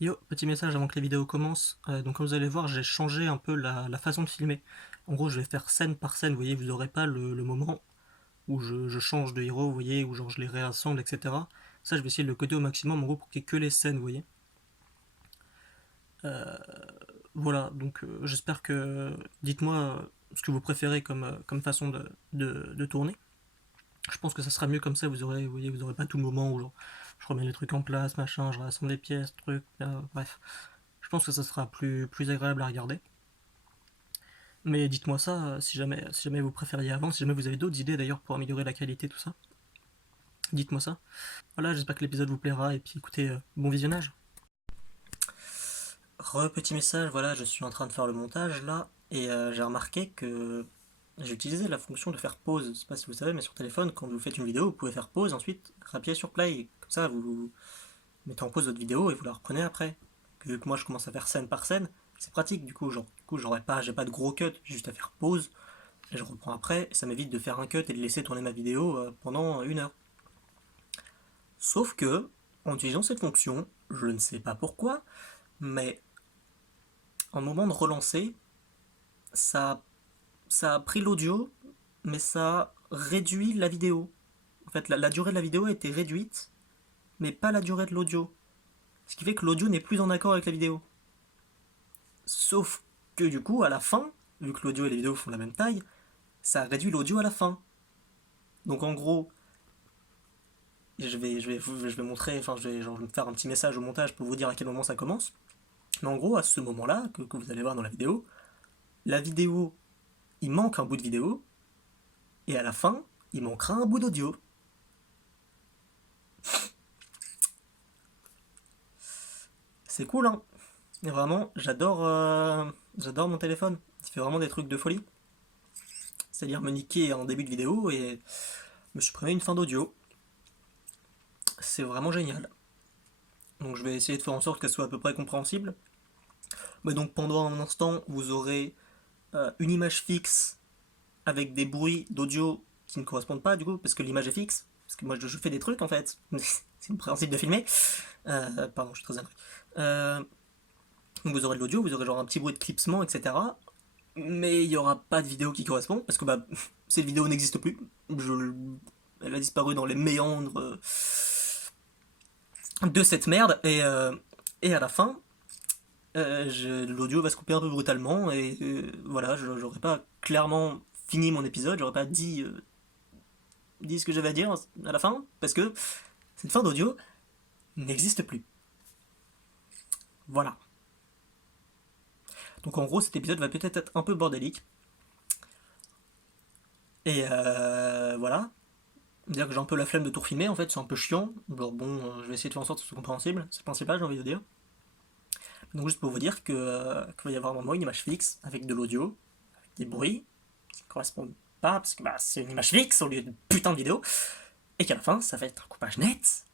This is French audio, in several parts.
Yo, petit message avant que les vidéos commencent. Donc comme vous allez voir, j'ai changé un peu la façon de filmer. En gros, je vais faire scène par scène, vous voyez, vous n'aurez pas le moment où je change de héros, vous voyez, où genre je les réassemble, etc. Ça, je vais essayer de le coder au maximum, en gros, pour qu'il n'y ait que les scènes, vous voyez. Euh, voilà, donc j'espère que... Dites-moi ce que vous préférez comme façon de tourner. Je pense que ça sera mieux comme ça, vous voyez, vous aurez pas tout le moment où genre, je remets les trucs en place, machin, je rassemble les pièces, trucs, bref. Je pense que ça sera plus agréable à regarder. Mais dites-moi ça si jamais vous préfériez avant, si jamais vous avez d'autres idées d'ailleurs pour améliorer la qualité, tout ça. Dites-moi ça. Voilà, j'espère que l'épisode vous plaira et puis écoutez, bon visionnage. Petit message, voilà, je suis en train de faire le montage là et j'ai remarqué que j'ai utilisé la fonction de faire pause. Je sais pas si vous savez, mais sur téléphone, quand vous faites une vidéo, vous pouvez faire pause, ensuite appuyez sur play. Comme ça, vous mettez en pause votre vidéo et vous la reprenez après. Vu que moi je commence à faire scène par scène, c'est pratique du coup, genre, du coup j'ai pas de gros cut, j'ai juste à faire pause et je reprends après, et ça m'évite de faire un cut et de laisser tourner ma vidéo pendant 1 heure. Sauf que, en utilisant cette fonction, je ne sais pas pourquoi, mais en moment de relancer, ça, ça a pris l'audio, mais ça a réduit la vidéo. En fait, la durée de la vidéo a été réduite, mais pas la durée de l'audio. Ce qui fait que l'audio n'est plus en accord avec la vidéo. Sauf que du coup, à la fin, vu que l'audio et les vidéos font la même taille, ça a réduit l'audio à la fin. Donc en gros, je vais montrer, enfin je vais me faire un petit message au montage pour vous dire à quel moment ça commence. Mais en gros, à ce moment-là, que vous allez voir dans la vidéo, il manque un bout de vidéo, et à la fin, il manquera un bout d'audio. C'est cool, hein. Et vraiment, j'adore mon téléphone. Il fait vraiment des trucs de folie. C'est-à-dire me niquer en début de vidéo et me supprimer une fin d'audio. C'est vraiment génial. Donc je vais essayer de faire en sorte qu'elle soit à peu près compréhensible. Mais donc pendant un instant, vous aurez une image fixe avec des bruits d'audio qui ne correspondent pas du coup, parce que l'image est fixe. Parce que moi je fais des trucs en fait. C'est le principe de filmer. Pardon, je suis très intrigué. Donc vous aurez de l'audio, vous aurez genre un petit bruit de clipsement, etc. Mais il n'y aura pas de vidéo qui correspond, parce que bah, cette vidéo n'existe plus. Elle a disparu dans les méandres de cette merde, et à la fin, l'audio va se couper un peu brutalement, et voilà, j'aurais pas clairement fini mon épisode, j'aurais pas dit ce que j'avais à dire à la fin, parce que cette fin d'audio n'existe plus. Voilà. Donc en gros, cet épisode va peut-être être un peu bordélique, et voilà. Dire que j'ai un peu la flemme de tout refilmer, en fait, c'est un peu chiant. Genre bon, je vais essayer de faire en sorte que ce soit compréhensible, c'est le principal, j'ai envie de dire. Donc juste pour vous dire qu'il va y avoir un moment une image fixe avec de l'audio, des bruits qui ne correspondent pas, parce que bah, c'est une image fixe au lieu de putain de vidéo, et qu'à la fin, ça va être un coupage net,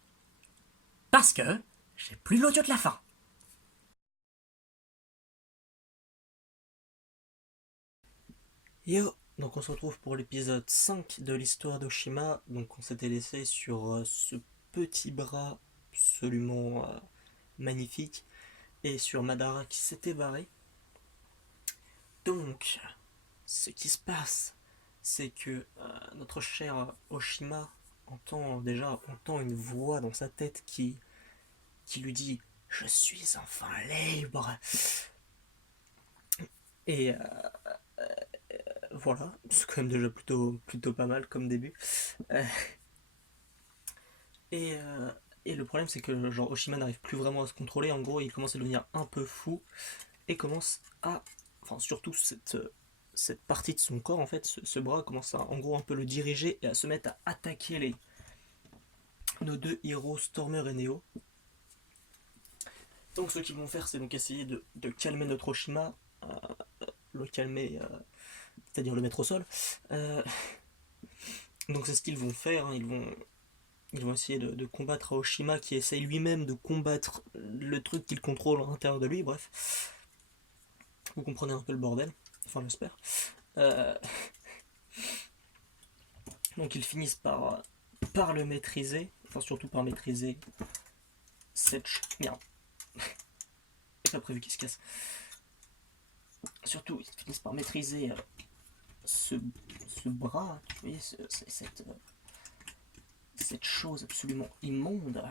parce que j'ai plus l'audio de la fin. Yo, donc on se retrouve pour l'épisode 5 de l'histoire d'Oshima. Donc on s'était laissé sur ce petit bras absolument magnifique, et sur Madara qui s'était barré. Donc, ce qui se passe, c'est que notre cher Oshima entend une voix dans sa tête qui lui dit Je suis enfin libre. Et voilà, c'est quand même déjà plutôt pas mal comme début. Euh, et, euh, et le problème, c'est que genre Oshima n'arrive plus vraiment à se contrôler. En gros, il commence à devenir un peu fou et commence à. Enfin, surtout cette partie de son corps, en fait, ce bras commence à en gros un peu le diriger et à se mettre à attaquer nos deux héros Stormer et Neo. Donc ce qu'ils vont faire, c'est donc essayer de calmer notre Oshima, le calmer, c'est-à-dire le mettre au sol. Euh, donc c'est ce qu'ils vont faire, hein. Ils vont essayer de combattre Oshima qui essaye lui-même de combattre le truc qu'il contrôle à l'intérieur de lui, bref. Vous comprenez un peu le bordel, enfin j'espère. Euh, donc ils finissent par le maîtriser, enfin surtout par maîtriser cette... Merde. c'est pas prévu qu'il se casse. Surtout, ils finissent par maîtriser ce bras, vous voyez, cette chose absolument immonde.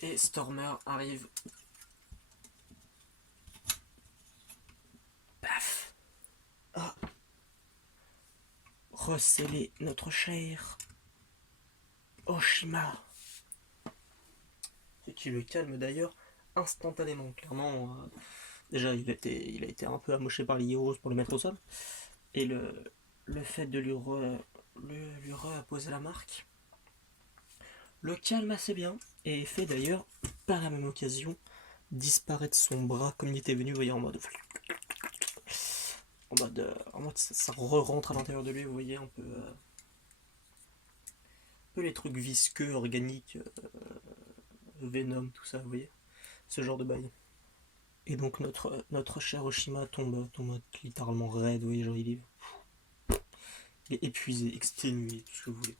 Et Stormer arrive. Paf. Ah. Recéler notre cher Oshima. Ce qui le calme d'ailleurs instantanément. Clairement, déjà il a été un peu amoché par les Heroes pour le mettre au sol. Et le fait de lui apposer la marque le calme assez bien. Et fait d'ailleurs, par la même occasion, disparaître son bras comme il était venu, vous voyez, en mode ça re-rentre à l'intérieur de lui, vous voyez, un peu les trucs visqueux, organiques, Venom, tout ça, vous voyez, ce genre de bail. Et donc notre cher Oshima tombe littéralement raide, vous voyez, genre il est épuisé, exténué, tout ce que vous voulez.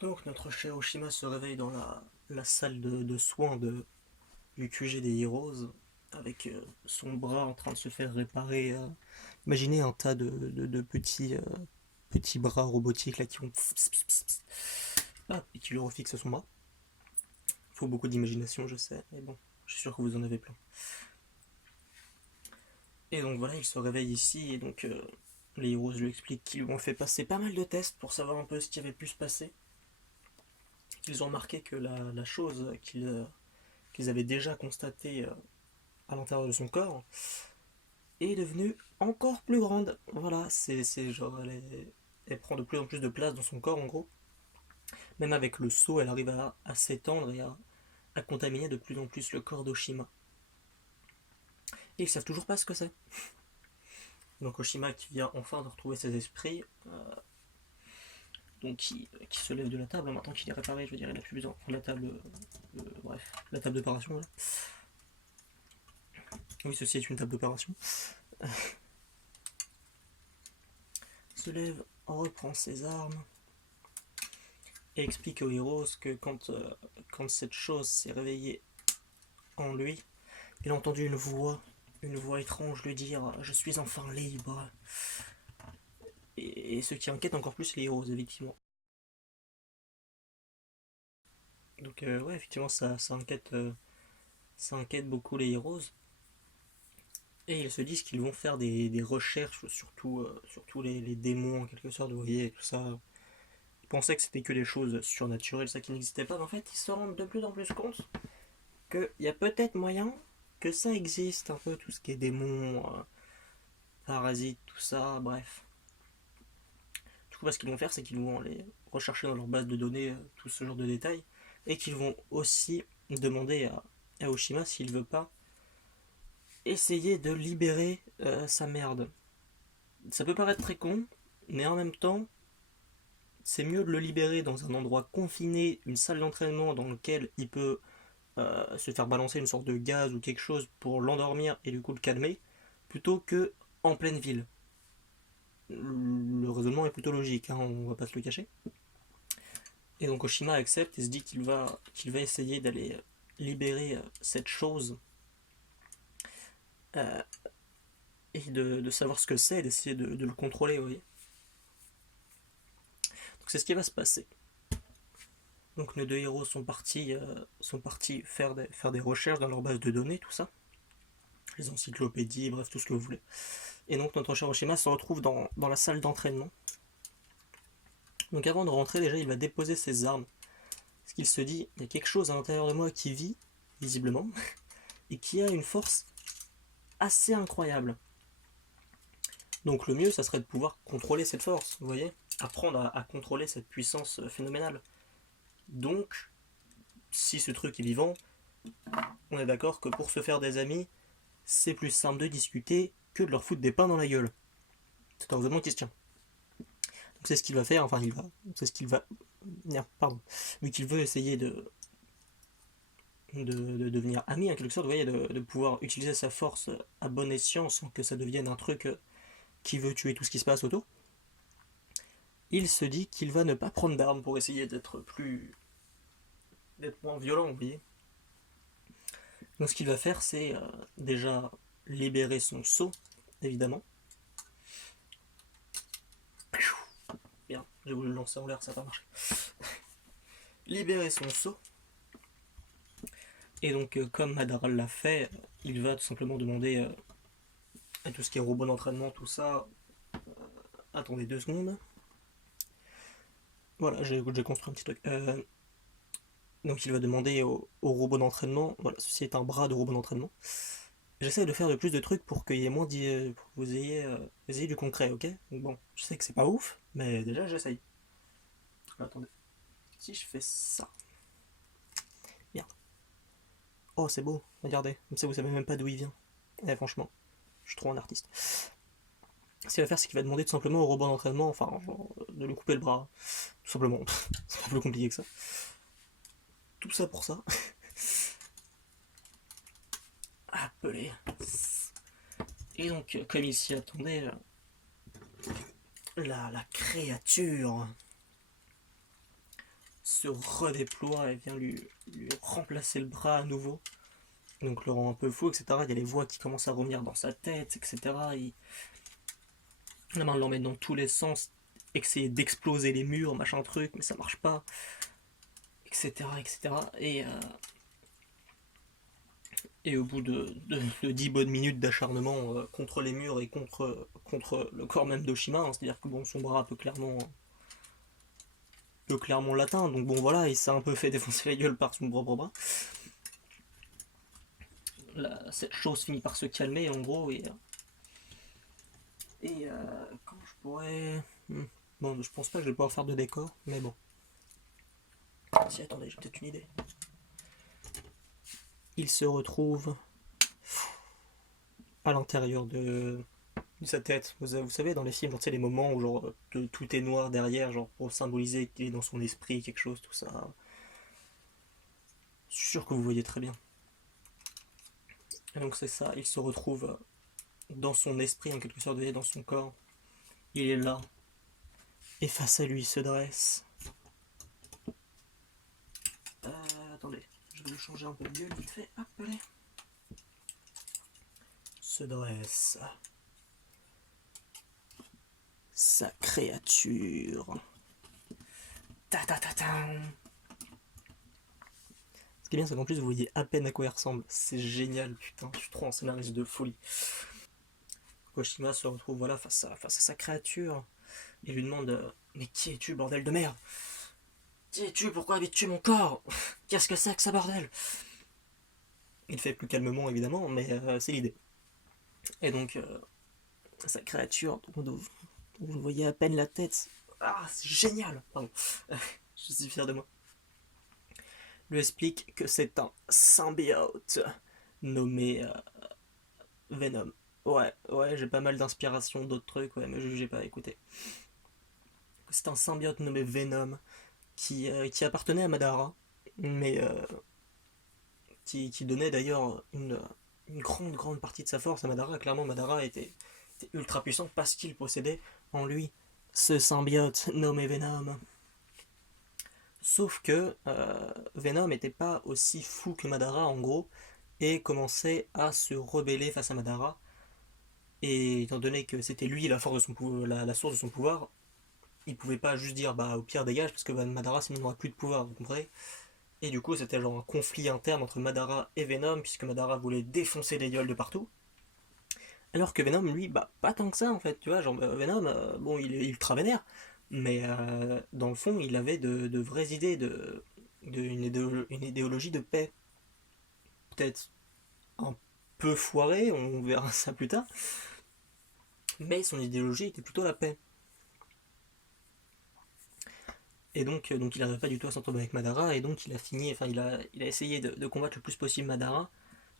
Donc notre cher Oshima se réveille dans la salle de soins du QG des Heroes, avec son bras en train de se faire réparer. Imaginez un tas de petits bras robotiques là qui vont et qui lui refixent son bras. Il faut beaucoup d'imagination, je sais, mais bon, je suis sûr que vous en avez plein. Et donc voilà, il se réveille ici, et donc les Heroes lui expliquent qu'ils lui ont fait passer pas mal de tests pour savoir un peu ce qui avait pu se passer. Ils ont remarqué que la chose qu'ils avaient déjà constatée à l'intérieur de son corps est devenue encore plus grande. Voilà, c'est genre elle prend de plus en plus de place dans son corps en gros. Même avec le saut, elle arrive à s'étendre et à contaminer de plus en plus le corps d'Oshima. Et ils savent toujours pas ce que c'est. Donc Oshima qui vient enfin de retrouver ses esprits, donc qui se lève de la table, maintenant qu'il est réparé, je veux dire, il n'a plus besoin de prendre la table, la table d'opération. Voilà. Oui, ceci est une table d'opération. Se lève, reprend ses armes et explique aux héros que quand cette chose s'est réveillée en lui, il a entendu une voix étrange lui dire « Je suis enfin libre ». Et ce qui inquiète encore plus les héros, effectivement. Donc ouais, effectivement, ça inquiète beaucoup les héros. Et ils se disent qu'ils vont faire des recherches, surtout les démons en quelque sorte, vous voyez, tout ça. Ils pensaient que c'était que des choses surnaturelles, ça qui n'existait pas, mais en fait, ils se rendent de plus en plus compte qu'il y a peut-être moyen que ça existe, un peu tout ce qui est démons, parasites, tout ça, bref. Du coup, ce qu'ils vont faire, c'est qu'ils vont aller rechercher dans leur base de données tout ce genre de détails, et qu'ils vont aussi demander à Oshima s'il veut pas essayer de libérer sa merde. Ça peut paraître très con, mais en même temps, c'est mieux de le libérer dans un endroit confiné, une salle d'entraînement dans lequel il peut se faire balancer une sorte de gaz ou quelque chose pour l'endormir et du coup le calmer, plutôt que en pleine ville. Le raisonnement est plutôt logique, hein, on va pas se le cacher. Et donc Oshima accepte et se dit qu'il va essayer d'aller libérer cette chose et de savoir ce que c'est et d'essayer de le contrôler, vous voyez. Donc c'est ce qui va se passer. Donc nos deux héros sont partis faire des recherches dans leur base de données, tout ça. Les encyclopédies, bref, tout ce que vous voulez. Et donc notre cher Oshima se retrouve dans la salle d'entraînement. Donc avant de rentrer, déjà, il va déposer ses armes. Parce qu'il se dit, il y a quelque chose à l'intérieur de moi qui vit, visiblement, et qui a une force assez incroyable. Donc le mieux, ça serait de pouvoir contrôler cette force, vous voyez, apprendre à contrôler cette puissance phénoménale. Donc, si ce truc est vivant, on est d'accord que pour se faire des amis, c'est plus simple de discuter que de leur foutre des pains dans la gueule. C'est un raisonnement qui se tient. Donc c'est ce qu'il va faire, enfin c'est ce qu'il va... Pardon. Vu qu'il veut essayer de devenir ami en quelque sorte, vous voyez, de pouvoir utiliser sa force à bon escient sans que ça devienne un truc qui veut tuer tout ce qui se passe autour, il se dit qu'il va ne pas prendre d'armes pour essayer d'être moins violent, vous voyez. Donc ce qu'il va faire, c'est déjà libérer son sceau, évidemment. Bien, j'ai voulu le lancer en l'air, ça n'a pas marché. Libérer son sceau. Et donc, comme Madara l'a fait, il va tout simplement demander à tout ce qui est robot d'entraînement, tout ça. Attendez 2 secondes. Voilà, j'ai construit un petit truc. Donc il va demander au robot d'entraînement, voilà, ceci est un bras de robot d'entraînement. J'essaie de faire le plus de trucs pour qu'il y ait moins pour que vous ayez du concret, ok? Donc bon, je sais que c'est pas ouf, mais déjà j'essaye. Attendez. Si je fais ça. Bien. Oh c'est beau, regardez, comme ça vous savez même pas d'où il vient. Eh franchement, je suis trop un artiste. Ce qu'il va faire, c'est qu'il va demander tout simplement au robot d'entraînement, enfin, de lui couper le bras. Tout simplement. C'est pas plus compliqué que ça. Tout ça pour ça. Appelé. Et donc, comme il s'y attendait, la créature se redéploie et vient lui remplacer le bras à nouveau. Donc le rend un peu fou, etc. Il y a les voix qui commencent à revenir dans sa tête, etc. La main l'emmène dans tous les sens, essayer d'exploser les murs, machin truc, mais ça marche pas, etc. etc. Et au bout de 10 bonnes minutes d'acharnement contre les murs et contre le corps même d'Oshima, hein, c'est-à-dire que bon, son bras peut clairement l'atteindre, donc bon voilà, il s'est un peu fait défoncer la gueule par son propre bras. Cette chose finit par se calmer en gros, et quand je pourrais... Bon, je pense pas que je vais pouvoir faire de décor, mais bon. Si, attendez, j'ai peut-être une idée. Il se retrouve à l'intérieur de sa tête. Vous savez, dans les films, tu sais, les moments où genre tout est noir derrière, genre pour symboliser qu'il est dans son esprit, quelque chose, tout ça. Je suis sûr que vous voyez très bien. Et donc c'est ça, il se retrouve dans son esprit, en quelque sorte, dans son corps. Il est là. Et face à lui se dresse... attendez, je vais lui changer un peu de gueule vite fait. Hop, allez. Se dresse sa créature. Ta ta ta ta. Ce qui est bien, c'est qu'en plus vous voyez à peine à quoi il ressemble. C'est génial, putain, je suis trop un scénariste de folie. Oshima se retrouve voilà face à sa créature. Il lui demande mais qui es-tu, bordel de merde? Qui es-tu? Pourquoi habites-tu mon corps? Qu'est-ce que c'est que ça, bordel? Il fait plus calmement évidemment, mais c'est l'idée. Et donc sa créature, vous voyez à peine la tête. Ah, c'est génial. Pardon. Je suis fier de moi. Lui explique que c'est un symbiote nommé Venom. Ouais, j'ai pas mal d'inspiration d'autres trucs, ouais, mais je jugez pas, écoutez. C'est un symbiote nommé Venom qui appartenait à Madara, mais qui donnait d'ailleurs une grande partie de sa force à Madara. Clairement, Madara était ultra puissant parce qu'il possédait en lui ce symbiote nommé Venom. Sauf que Venom n'était pas aussi fou que Madara en gros, et commençait à se rebeller face à Madara. Et étant donné que c'était lui la source de son pouvoir, il pouvait pas juste dire bah au pire dégage parce que Madara sinon n'aura plus de pouvoir, vous comprenez? Et du coup c'était genre un conflit interne entre Madara et Venom, puisque Madara voulait défoncer les gueules de partout. Alors que Venom, lui, bah pas tant que ça en fait, tu vois, genre Venom, bon il est ultra vénère, mais dans le fond il avait de vraies idées, une idéologie de paix. Peut-être un peu foirée, on verra ça plus tard, mais son idéologie était plutôt la paix. Et donc il n'arrivait pas du tout à s'entendre avec Madara, et donc il a essayé de combattre le plus possible Madara,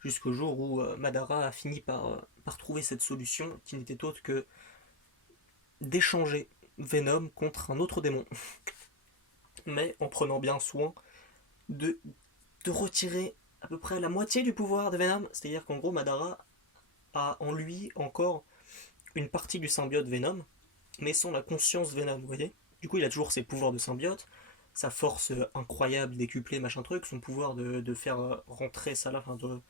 jusqu'au jour où Madara a fini par trouver cette solution, qui n'était autre que d'échanger Venom contre un autre démon. Mais en prenant bien soin de retirer à peu près la moitié du pouvoir de Venom, c'est-à-dire qu'en gros Madara a en lui encore une partie du symbiote Venom, mais sans la conscience Venom, vous voyez. Du coup, il a toujours ses pouvoirs de symbiote, sa force incroyable, décuplée, machin truc, son pouvoir de faire rentrer sa lave. Vous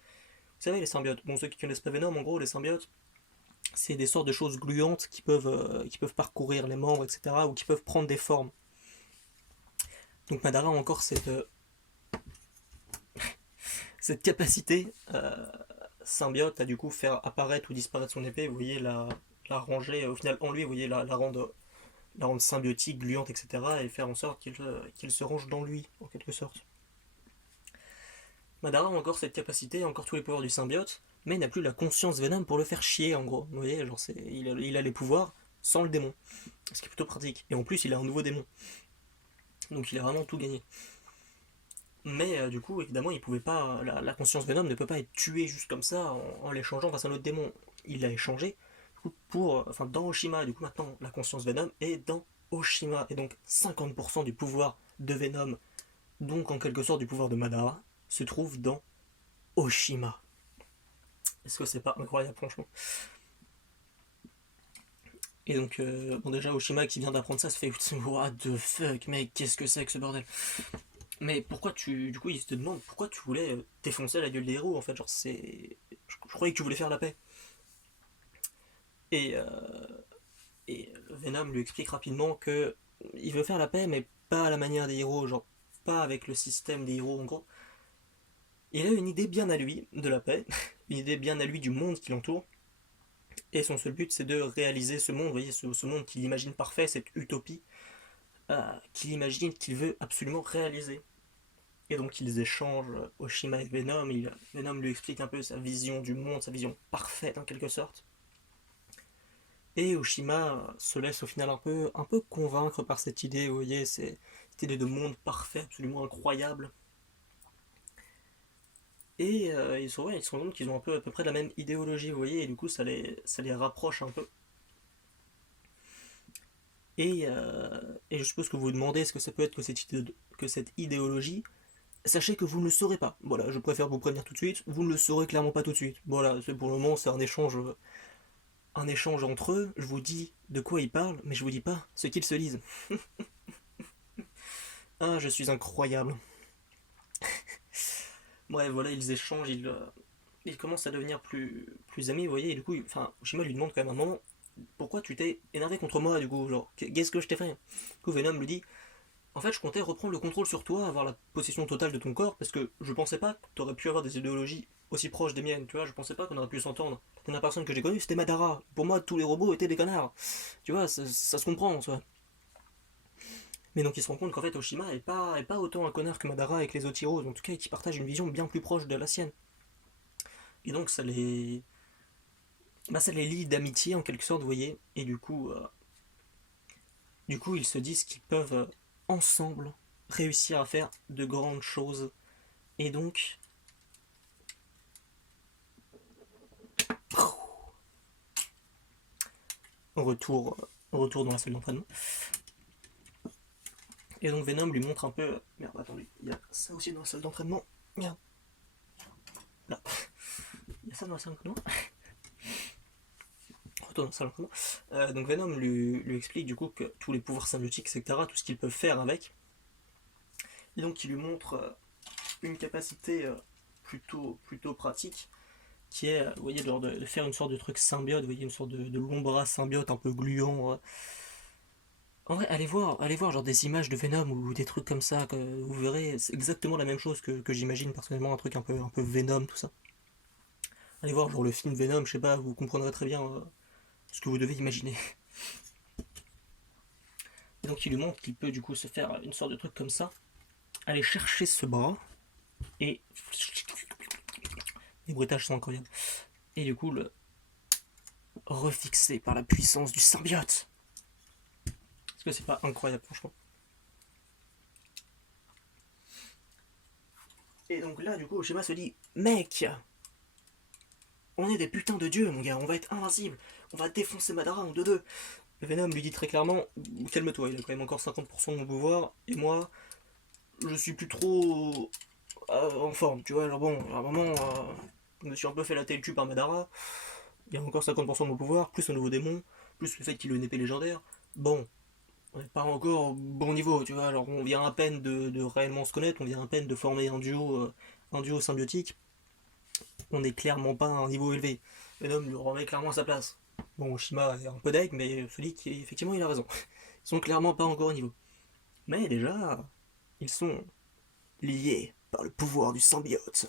savez, les symbiotes. Bon, ceux qui connaissent pas Venom, en gros, les symbiotes, c'est des sortes de choses gluantes qui peuvent parcourir les membres, etc., ou qui peuvent prendre des formes. Donc Madara a encore cette capacité symbiote à du coup faire apparaître ou disparaître son épée, vous voyez, la ranger au final en lui, vous voyez, la rendre symbiotique, gluante, etc., et faire en sorte qu'il se range dans lui, en quelque sorte. Madara a encore cette capacité, encore tous les pouvoirs du symbiote, mais il n'a plus la conscience Venom pour le faire chier, en gros. Vous voyez, genre il a les pouvoirs sans le démon, ce qui est plutôt pratique. Et en plus, il a un nouveau démon. Donc il a vraiment tout gagné. Mais du coup, évidemment, il pouvait pas. La conscience Venom ne peut pas être tuée juste comme ça en l'échangeant face à un autre démon. Il l'a échangé dans Oshima. Du coup, maintenant, la conscience Venom est dans Oshima. Et donc, 50% du pouvoir de Venom, donc en quelque sorte du pouvoir de Madara, se trouve dans Oshima. Est-ce que c'est pas incroyable, franchement? Et donc, bon, déjà, Oshima qui vient d'apprendre ça se fait what the fuck, mec, qu'est-ce que c'est que ce bordel? Mais pourquoi du coup, il se demande pourquoi tu voulais défoncer la gueule des héros, en fait, genre, c'est. Je croyais que tu voulais faire la paix. Et, euh, et Venom lui explique rapidement que il veut faire la paix, mais pas à la manière des héros, genre, pas avec le système des héros, en gros. Il a une idée bien à lui de la paix, une idée bien à lui du monde qui l'entoure, et son seul but c'est de réaliser ce monde, vous voyez, ce monde qu'il imagine parfait, cette utopie qu'il imagine, qu'il veut absolument réaliser. Et donc ils échangent Oshima et Venom, Venom lui explique un peu sa vision du monde, sa vision parfaite en quelque sorte. Et Oshima se laisse au final un peu convaincre par cette idée, vous voyez, cette idée de monde parfait, absolument incroyable. Et ils se rendent compte qu'ils ont un peu à peu près la même idéologie, vous voyez, et du coup ça les rapproche un peu. Et je suppose que vous vous demandez ce que ça peut être que cette idéologie. Sachez que vous ne le saurez pas. Voilà, je préfère vous prévenir tout de suite, vous ne le saurez clairement pas tout de suite. Voilà, c'est pour le moment, c'est un échange entre eux. Je vous dis de quoi ils parlent, mais je vous dis pas ce qu'ils se lisent. Ah, je suis incroyable. Bref, voilà, ils échangent, ils commencent à devenir plus amis, vous voyez, et du coup, Oshima lui demande quand même un moment pourquoi tu t'es énervé contre moi, du coup, genre, qu'est-ce que je t'ai fait? Du coup, Venom lui dit en fait, je comptais reprendre le contrôle sur toi, avoir la possession totale de ton corps, parce que je pensais pas que t'aurais pu avoir des idéologies aussi proches des miennes, tu vois, je pensais pas qu'on aurait pu s'entendre. La dernière personne que j'ai connue, c'était Madara. Pour moi, tous les robots étaient des connards. Tu vois, ça se comprend en soi. Mais donc il se rend compte qu'en fait Oshima est pas autant un connard que Madara et que les autres héros, en tout cas qui partagent une vision bien plus proche de la sienne. Et donc ça les lie d'amitié en quelque sorte, vous voyez, et du coup ils se disent qu'ils peuvent ensemble réussir à faire de grandes choses. Et donc, retour, retour dans la salle d'entraînement. Et donc Venom lui montre un peu. Merde, attendez, il y a ça aussi dans la salle d'entraînement. Merde. Là. Il y a ça dans la salle d'entraînement. Retour dans la salle d'entraînement. Donc Venom lui explique du coup que tous les pouvoirs symbiotiques, etc., tout ce qu'ils peuvent faire avec. Et donc il lui montre une capacité plutôt pratique qui est, vous voyez, de faire une sorte de truc symbiote, vous voyez, une sorte de long bras symbiote un peu gluant. En vrai, allez voir genre des images de Venom ou des trucs comme ça, que vous verrez, c'est exactement la même chose que j'imagine personnellement, un truc un peu Venom, tout ça. Allez voir genre le film Venom, je sais pas, vous comprendrez très bien ce que vous devez imaginer. Et donc il lui montre qu'il peut du coup se faire une sorte de truc comme ça, aller chercher ce bras, et les bruitages sont incroyables. Et du coup le refixer par la puissance du symbiote. Est-ce que c'est pas incroyable franchement? Et donc là du coup Oshima se dit mec, on est des putains de dieux mon gars, on va être invincible, on va défoncer Madara en 2-2. Venom lui dit très clairement calme-toi, il a quand même encore 50% de mon pouvoir, et moi je suis plus trop en forme, tu vois, genre bon, à un moment je me suis un peu fait la tête le cul par Madara, il y a encore 50% de mon pouvoir, plus un nouveau démon, plus le fait qu'il ait une épée légendaire. Bon, on n'est pas encore au bon niveau, tu vois. Alors on vient à peine de réellement se connaître, on vient à peine de former un duo symbiotique. On n'est clairement pas à un niveau élevé. Venom lui remet clairement à sa place. Bon, Shima est un peu deg, mais Sonic, effectivement, il a raison. Ils sont clairement pas encore au niveau. Mais déjà, ils sont liés par le pouvoir du symbiote.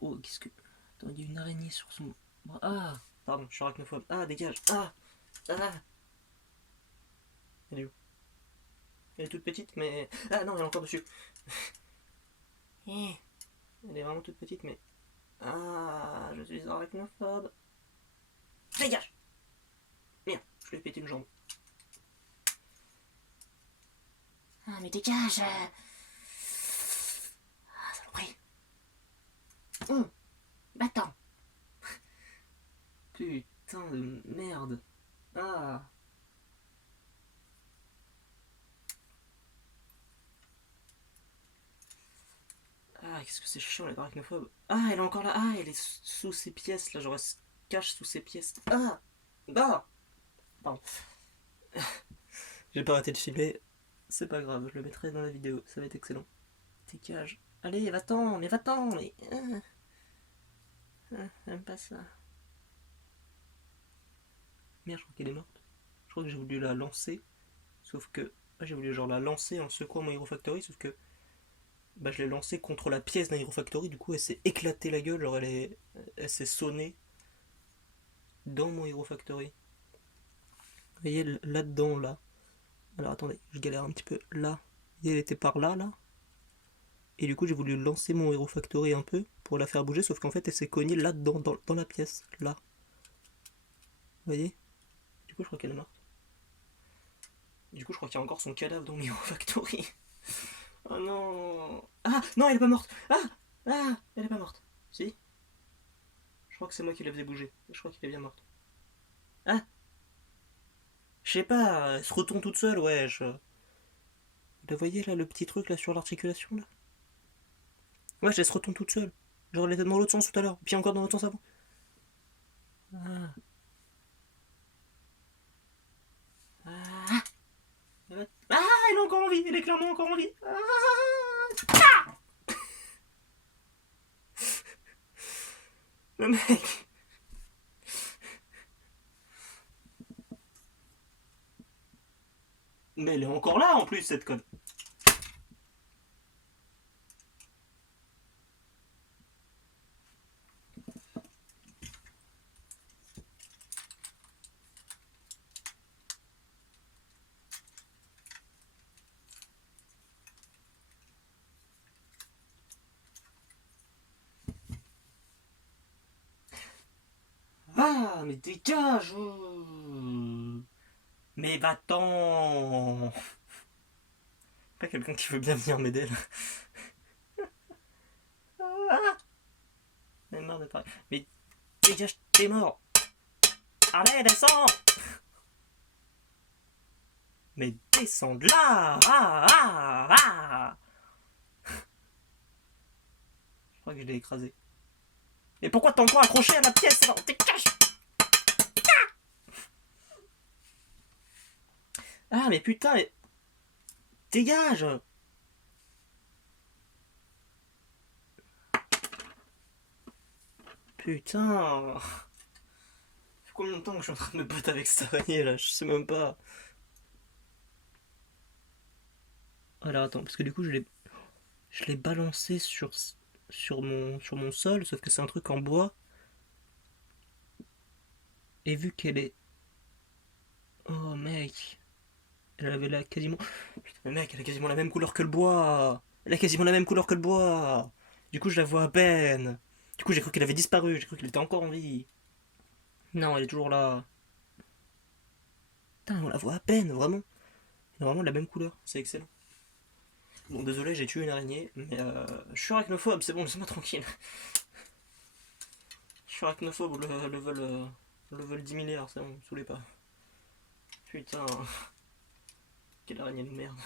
Oh, qu'est-ce que... Attends, il y a une araignée sur son bras. Ah, pardon, je suis arachnophobe. Ah, dégage. Ah, ah. Elle est où? Elle est toute petite, mais... Ah non, elle est encore dessus. Elle est vraiment toute petite, mais... Ah, je suis arachnophobe. Dégage. Merde, je lui ai pété une jambe. Ah, mais dégage. Ah, saloperie. Attends. Putain de merde. Ah. Ah, qu'est-ce que c'est chiant, les arachnophobes. Ah, elle est encore là. Ah, elle est sous ses pièces, là. Genre, elle se cache sous ses pièces. Ah. Ah. Pardon. J'ai pas arrêté de filmer. C'est pas grave, je le mettrai dans la vidéo. Ça va être excellent. Dégage. Allez, va-t'en, mais va-t'en, mais... j'aime pas ça. Merde, je crois qu'elle est morte. Je crois que j'ai voulu la lancer. Sauf que... J'ai voulu genre la lancer en secouant mon Hero Factory, sauf que... Bah, je l'ai lancée contre la pièce d'un Hero Factory, du coup elle s'est éclatée la gueule, genre elle s'est sonnée dans mon Hero Factory. Vous voyez là-dedans, là. Alors attendez, je galère un petit peu. Là, elle était par là, là. Et du coup j'ai voulu lancer mon Hero Factory un peu pour la faire bouger, sauf qu'en fait elle s'est cognée là-dedans, dans la pièce, là. Vous voyez? Du coup je crois qu'elle est morte. Du coup je crois qu'il y a encore son cadavre dans mon Hero Factory. Oh non. Ah non, elle est pas morte. Ah, elle est pas morte. Si. Je crois que c'est moi qui la faisais bouger. Je crois qu'elle est bien morte. Ah, je sais pas, elle se retourne toute seule, wesh. Vous la voyez là, le petit truc là sur l'articulation là? Wesh, elle se retourne toute seule. Genre elle était dans l'autre sens tout à l'heure, puis encore dans l'autre sens avant. Ah. Ah. Ah, elle est encore en vie, elle est clairement encore en vie. Ah. Le mec. Mais elle est encore là en plus cette conne. Ah, mais dégage. Mais va-t'en. Pas quelqu'un qui veut bien venir m'aider là. Ah. Elle est marre de parler. Mais dégage, t'es mort. Allez, descends. Mais descends de là. Je crois que je l'ai écrasé. Mais pourquoi t'es encore accroché à la pièce alors? Dégage. Ah, mais putain, dégage. Putain. Ça fait combien de temps que je suis en train de me battre avec cette araignée là? Je sais même pas. Alors attends, parce que du coup je l'ai balancé sur mon sol, sauf que c'est un truc en bois. Et vu qu'elle est... Oh mec, elle avait là quasiment... Putain, mais mec, elle a quasiment la même couleur que le bois. Elle a quasiment la même couleur que le bois. Du coup je la vois à peine. Du coup j'ai cru qu'elle avait disparu, j'ai cru qu'elle était encore en vie. Non, elle est toujours là. Putain, on la voit à peine, vraiment. Elle a vraiment la même couleur, c'est excellent. Bon, désolé, j'ai tué une araignée, mais je suis arachnophobe, c'est bon, laissez-moi tranquille. Je suis arachnophobe, le vol 10 milliards, c'est bon, me saoulez pas. Putain, quelle araignée de merde.